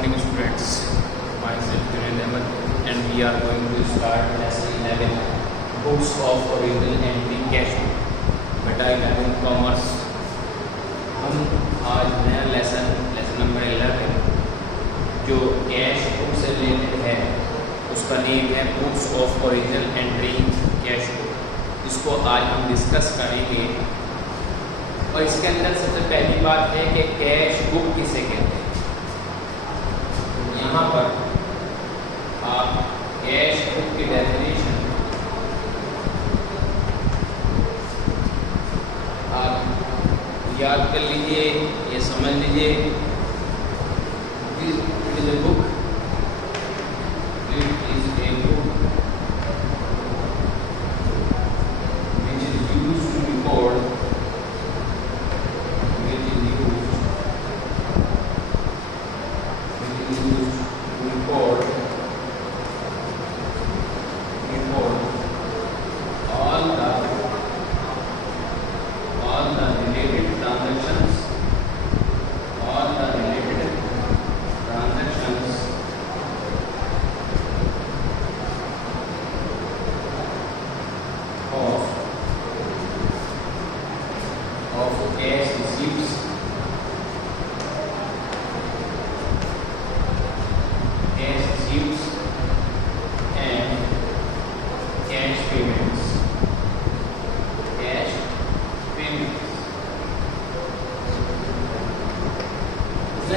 morning students, myself Junaid Ahmed and we are going to start lesson 11 books of original entry cash book. बेटा 11 commerce हम आज नया lesson number 11 जो cash book से related है उसका नेम है books of original entry cash book. इसको आज हम डिस्कस करेंगे और इसके अंदर सबसे पहली बात है कि कैश बुक किसे कहते हैं। यहाँ पर आप कैश बुक की डेफिनेशन आप याद कर लीजिए, ये समझ लीजिए। It is a book, it is a book which is used to record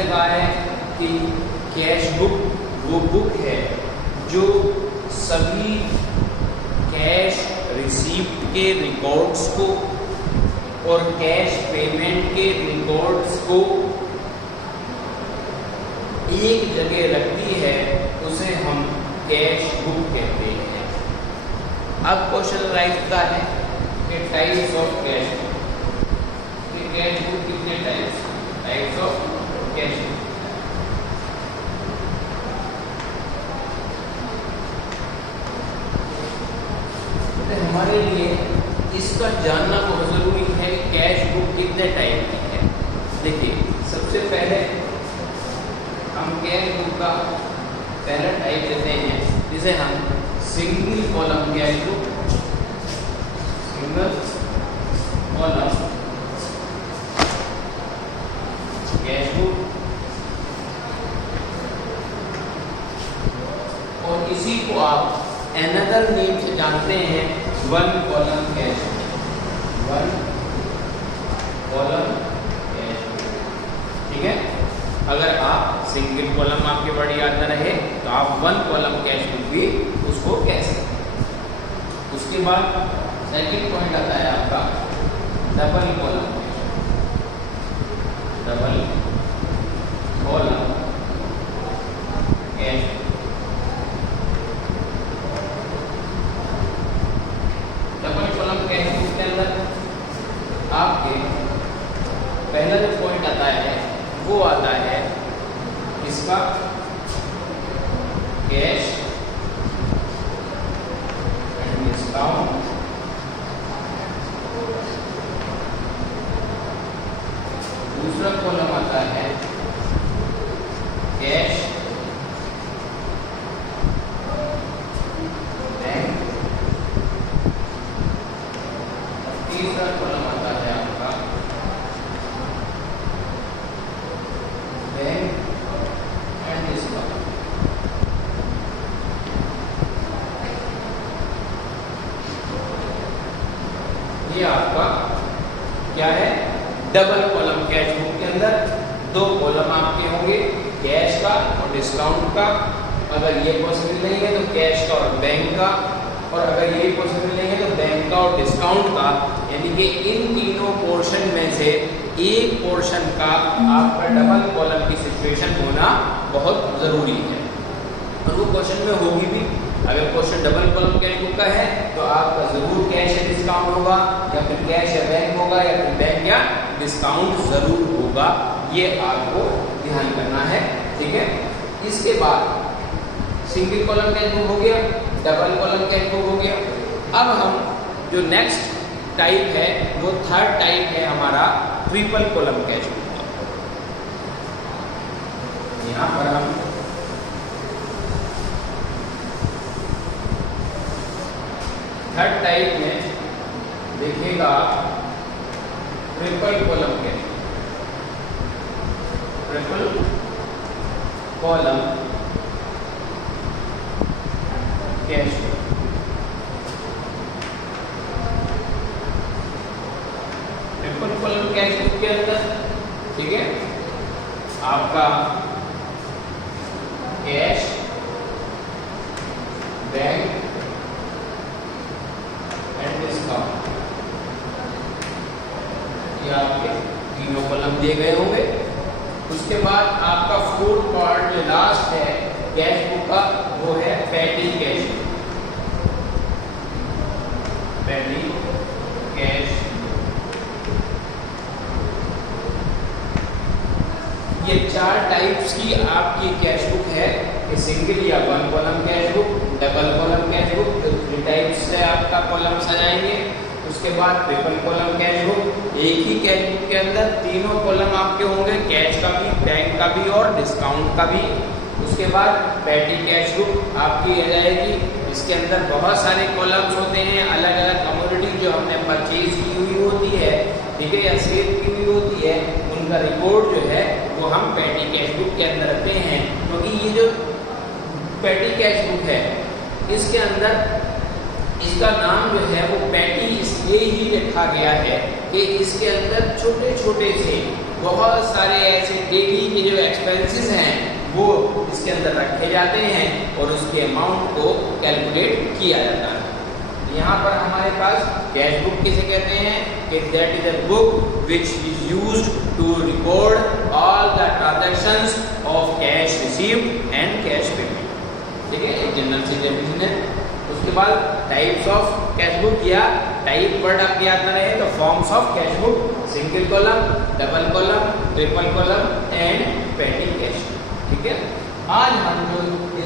कहा है कि कैश बुक वो बुक है जो सभी कैश रिसीप्ट के रिकॉर्ड्स को और कैश पेमेंट के रिकॉर्ड्स को एक जगह रखती है, उसे हम कैश बुक कहते हैं। अब क्वेश्चन राइज होता है कि टाइप्स ऑफ कैश बुक, कि कैश बुक कितने टाइप्स ऑफ कैश बुक। तो हमारे लिए इसका जानना बहुत जरूरी है कि कैश बुक कितने टाइप की है। देखिए, सबसे पहले हम कैश बुक का पहला टाइप लेते हैं जिसे हम single column cash book, single column cash book, और इसी को आप अनदर नेम से जानते हैं one column cash book, one column cash book. ठीक है, अगर आप सिंगल कॉलम आपके वर्ड याद न रहे तो आप वन कॉलम कैश बुक भी उसको कह सकते हैं। उसके बाद सेकंड पॉइंट आता है आपका double column, double column cash book. Double column cash book के अंदर आपके पहला जो पॉइंट आता है वो आता है इसका कैश एंड डिस्काउंट। दूसरा कॉलम आता है कैश बैंक। तीसरा कॉलम आता है आपका बैंक एंड डिस्काउंट। ये आपका क्या है, डबल कॉलम कैश बुक के अंदर दो कॉलम आपके होंगे, कैश का और डिस्काउंट का। अगर ये पॉसिबल नहीं है तो कैश का और बैंक का, और अगर ये पॉसिबल नहीं है तो बैंक का और डिस्काउंट का। यानी कि इन तीनों पोर्शन में से एक पोर्शन का आपका डबल कॉलम की सिचुएशन होना बहुत ज़रूरी है, और वो क्वेश्चन में होगी भी। अगर question double column cash book का है तो आपका ज़रूर कैश या डिस्काउंट होगा, या फिर कैश या बैंक होगा, या फिर बैंक या डिस्काउंट ज़रूर होगा। ये आपको ध्यान करना है। ठीक है, इसके बाद सिंगल कॉलम कैश बुक हो गया, डबल कॉलम कैश बुक हो गया। अब हम जो नेक्स्ट टाइप है वो थर्ड टाइप है हमारा ट्रिपल कॉलम कैश बुक। यहाँ पर हम थर्ड टाइप में देखिएगा ट्रिपल कॉलम के, triple column cash book. Triple column cash book के अंदर, ठीक है, आपका कैश, बैंक एंड डिस्काउंट, ये आपके तीनों कॉलम दिए गए होंगे। उसके बाद आपका फोर्थ पार्ट जो लास्ट है कैश बुक का, वो है पेटी कैश, पेटी कैश। ये चार टाइप्स की आपकी कैश बुक है, सिंगल या one column cash book, double column cash book, तो 3 टाइप्स से आपका कॉलम सजाएंगे। उसके बाद ट्रिपल कॉलम कैश बुक, एक ही कैश बुक के अंदर तीनों कॉलम आपके होंगे, कैश का भी, बैंक का भी और डिस्काउंट का भी। उसके बाद पेटी कैश बुक आपकी आ जाएगी, इसके अंदर बहुत सारे कॉलम्स होते हैं, अलग अलग कमोडिटी जो हमने परचेज की हुई होती है, ठीक है, या सेल की हुई होती है, उनका रिकॉर्ड जो है वो हम पेटी कैश बुक के अंदर रखते हैं। क्योंकि ये जो पेटी कैश बुक है इसके अंदर इसका नाम जो है वो पेटी इसलिए ही रखा गया है कि इसके अंदर छोटे छोटे से बहुत सारे ऐसे डेली के जो एक्सपेंसेस हैं वो इसके अंदर रखे जाते हैं और उसके अमाउंट को कैलकुलेट किया जाता है। यहाँ पर हमारे पास कैश बुक किसे कहते हैं कि that is a book which is used to record all the transactions of cash received and cash payment, ठीक है, एक जनरल सी डेफिनेशन है। उसके बाद टाइप्स ऑफ कैश बुक, या टाइप वर्ड आपको याद न रहे तो forms of cash book, single column, double column, triple column and petty cash, ठीक है। आज हम जो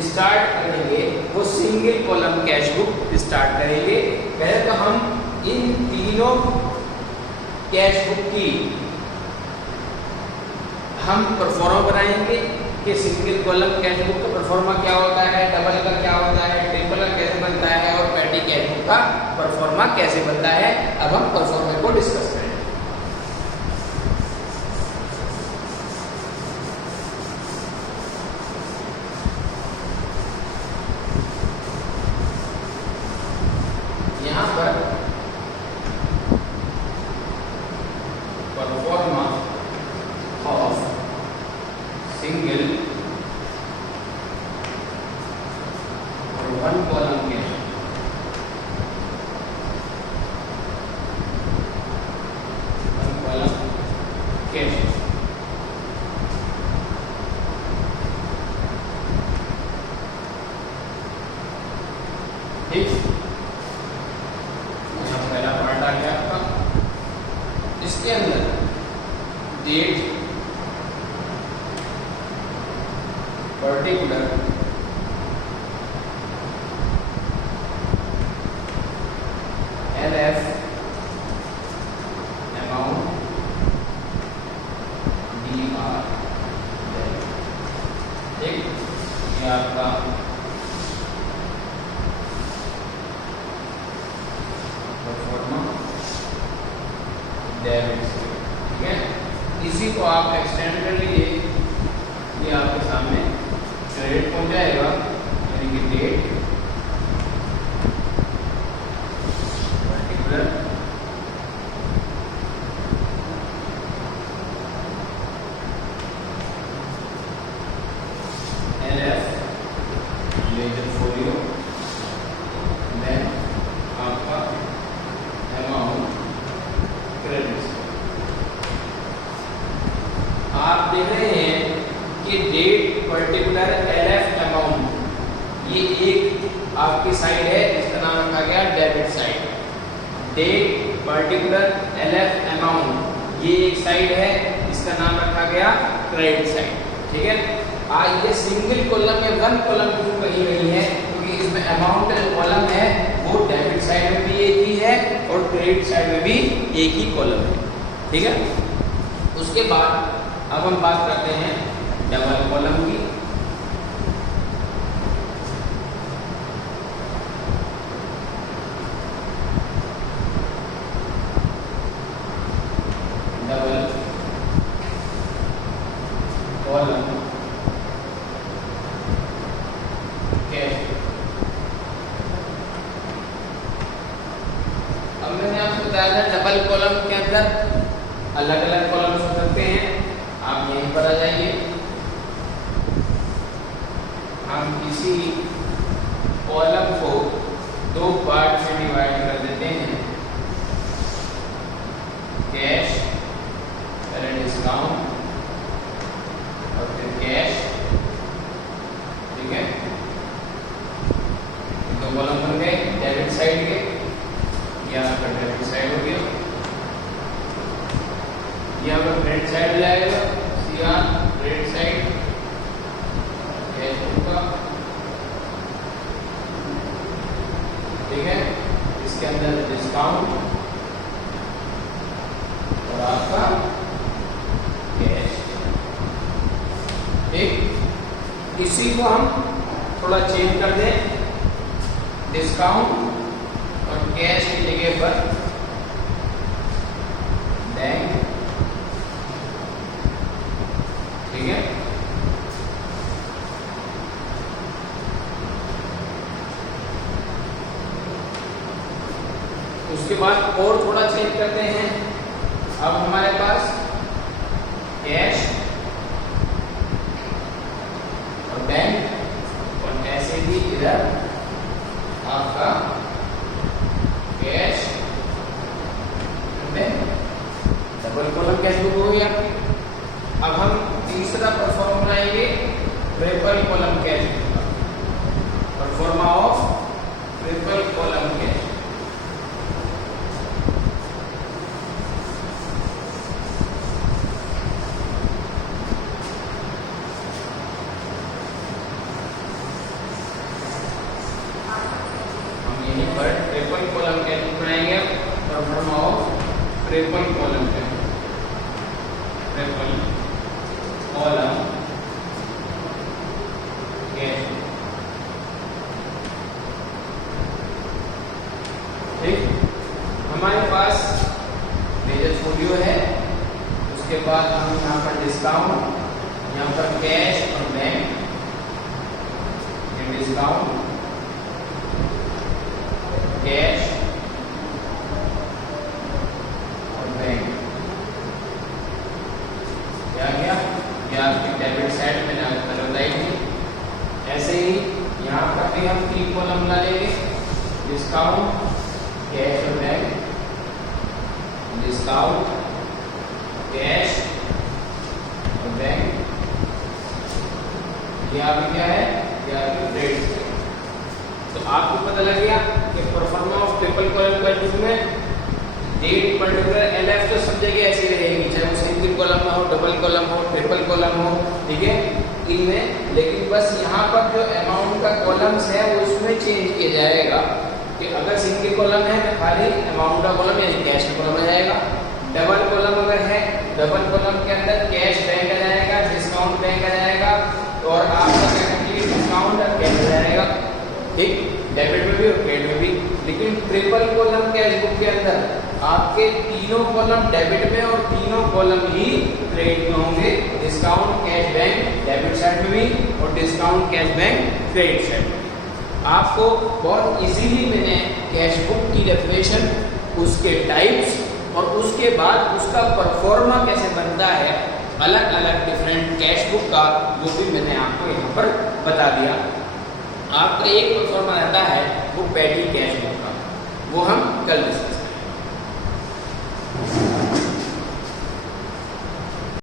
स्टार्ट करेंगे वो single column cash book start करेंगे। पहले तो हम इन तीनों कैश बुक की हम परफॉर्मा बनाएंगे कि सिंगल कॉलम कैश बुक का परफॉर्मा क्या होता है, डबल का क्या होता है, ट्रिपल का कैसे बनता है और पेटी कैश बुक का परफॉर्मा कैसे बनता है। अब हम परफॉर्मा को डिस्कस करेंगे। यहाँ पर परफॉर्मा ऑफ सिंगल और one column cash, one column cash, ठीक। पहला पार्ट आ गया आपका, इसके अंदर date, particular, LF, amount, DR, ठीक, ये आपका परफॉर्मा डेबिट, ठीक है। इसी को आप एक्सटेंड कर लीजिए, ये आपके सामने क्रेडिट हो जाएगा, यानी कि date, particular, LF, ledger folio, then आपका अमाउंट, क्रेडिट। आप देख रहे हैं कि डेट, पर्टिकुलर, LF, अमाउंट, ये एक आपकी साइड है, इसका नाम रखा गया debit side. Date, particular, LF, amount, ये एक साइड है, इसका नाम रखा गया क्रेडिट साइड, ठीक है। ये सिंगल कॉलम या वन कॉलम क्यों कही गई है, क्योंकि इसमें अमाउंट कॉलम है वो डेबिट साइड में भी एक ही है और क्रेडिट साइड में भी एक ही कॉलम है, ठीक है। उसके बाद अब हम बात करते हैं डबल कॉलम की। Column cash. अब मैंने आपको बताया था डबल कॉलम के अंदर अलग अलग कॉलम्स हो सकते हैं। आप यहीं पर आ जाइए। हम किसी कॉलम को दो पार्ट में डिवाइड कर देते हैं, कैश पहले डिस्काउंट और फिर कैश। ठीक है, दो कॉलम बन गए डेबिट साइड के। यहाँ पर डेबिट साइड हो गया, यहाँ पर क्रेडिट साइड हो जाएगा, CR credit side cash book का। ठीक है, इसके अंदर डिस्काउंट और आपका कैश। ठीक, इसी को हम थोड़ा चेंज कर दें, डिस्काउंट और कैश की जगह पर बैंक। ठीक है, उसके बाद और थोड़ा चेंज करते हैं। अब हमारे पास कैश और बैंक और ऐसे भी इधर आपका cash bank, double column cash book हो गया। अब हम तीसरा परफॉर्म बनाएंगे ट्रिपल कॉलम कैश बुक का, pro forma of triple column cash. पर ट्रिपल कॉलम कैश बुक बनाएंगे, pro forma of triple column cash, triple column cash. ठीक, हमारे पास मेजर फोलियो है, उसके बाद हम यहाँ पर डिस्काउंट, यहाँ पर कैश और बैंक, डिस्काउंट कैश और बैंक। क्या गया, यह आपकी डेबिट साइड में बताई थी। ऐसे ही यहाँ पर भी हम 3 कॉलम बना लेंगे, डिस्काउंट कैश और बैंक, डिस्काउंट कैश और बैंक। ये आपकी क्या है, ये आपकी क्रेडिट। तो आपको पता लग गया कि pro forma of triple column cash book में डेट पर्टिकुलर एलएफ तो सब जगह ऐसी रहेगी, चाहे वो सिंगल कॉलम में हो, डबल कॉलम हो, ट्रिपल कॉलम हो। ठीक है, इनमें लेकिन बस यहाँ पर जो अमाउंट का कॉलम्स है वो उसमें चेंज किया जाएगा कि अगर सिंगल कॉलम है तो खाली अमाउंट का कॉलम यानी कैश का कॉलम आ जाएगा। डबल कॉलम अगर है, डबल कॉलम के अंदर कैश बैंक आ जाएगा, डिस्काउंट बैंक आ जाएगा और आपका डिस्काउंट और कैश आ जाएगा। ठीक, डेबिट में भी और क्रेडिट में भी। लेकिन ट्रिपल कॉलम कैश बुक के अंदर आपके तीनों कॉलम डेबिट में और तीनों कॉलम ही क्रेडिट में होंगे, discount cash bank debit side में भी और discount cash bank credit side में। आपको बहुत इजीली मैंने कैश बुक की डेफिनेशन, उसके टाइप्स और उसके बाद उसका परफॉर्मा कैसे बनता है अलग अलग डिफरेंट कैश बुक का, वो भी मैंने आपको यहाँ पर बता दिया। आपका एक परफॉर्मा रहता है वो पैडी कैश